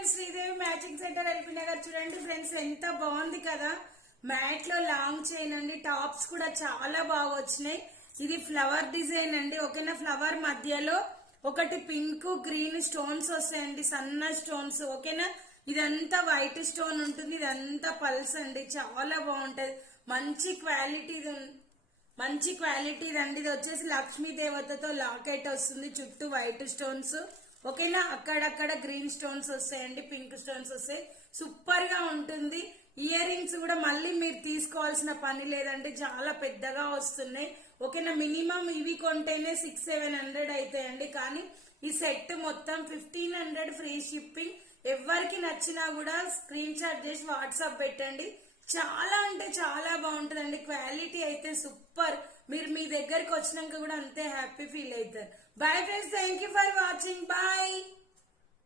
Friends, Sridevi matching centre LP Nagar. చూడండి friends, ఎంత బాగుంది కదా. మ్యాట్ లో లాంగ్ చైన్ అండి. టాప్స్ కూడా చాలా బాగా వచ్చినాయి. ఇది ఫ్లవర్ డిజైన్ అండి. ఓకేనా, ఫ్లవర్ మధ్యలో ఒకటి పింక్ గ్రీన్ స్టోన్స్ వస్తాయండి, సన్న స్టోన్స్. ఓకేనా, ఇదంతా వైట్ స్టోన్ ఉంటుంది. ఇదంతా పల్స్ అండి, చాలా బాగుంటది. మంచి క్వాలిటీ అండి. ఇది వచ్చేసి లక్ష్మీ దేవతతో లాకెట్ వస్తుంది, చుట్టూ వైట్ స్టోన్స్. ఓకేనా, అక్కడక్కడ గ్రీన్ స్టోన్స్ వస్తాయండి, పింక్ స్టోన్స్ వస్తాయి. సూపర్ గా ఉంటుంది. ఇయర్ రింగ్స్ కూడా మళ్ళీ మీరు తీసుకోవాల్సిన పని లేదండి, చాలా పెద్దగా వస్తున్నాయి. ఓకేనా, మినిమం ఇవి కొంటేనే 600-700 అవుతాయండి. కానీ ఈ సెట్ మొత్తం 1500 ఫ్రీ షిప్పింగ్. ఎవరికి నచ్చినా కూడా స్క్రీన్ షాట్ చేసి వాట్సాప్ పెట్టండి. చాలా అంటే చాలా బాగుంటుందండి. క్వాలిటీ అయితే సూపర్. మీరు మీ దగ్గరకు వచ్చినాక కూడా అంతే హ్యాపీ ఫీల్ అవుతారు. Bye friends, thank you for watching. Bye.